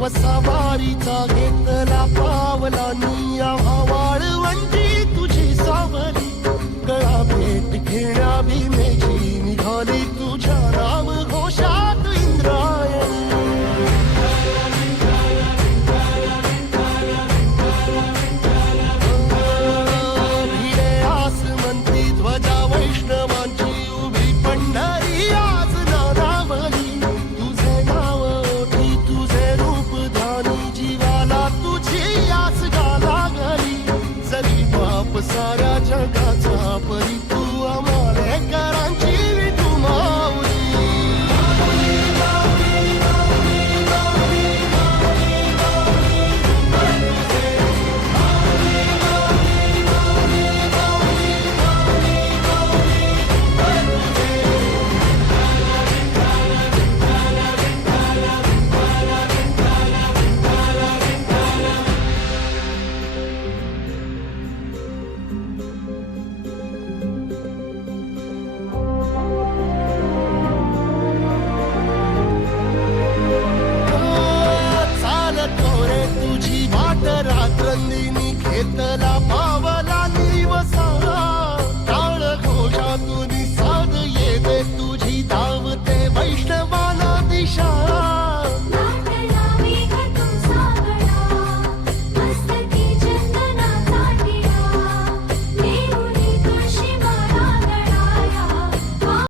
व सवारीचा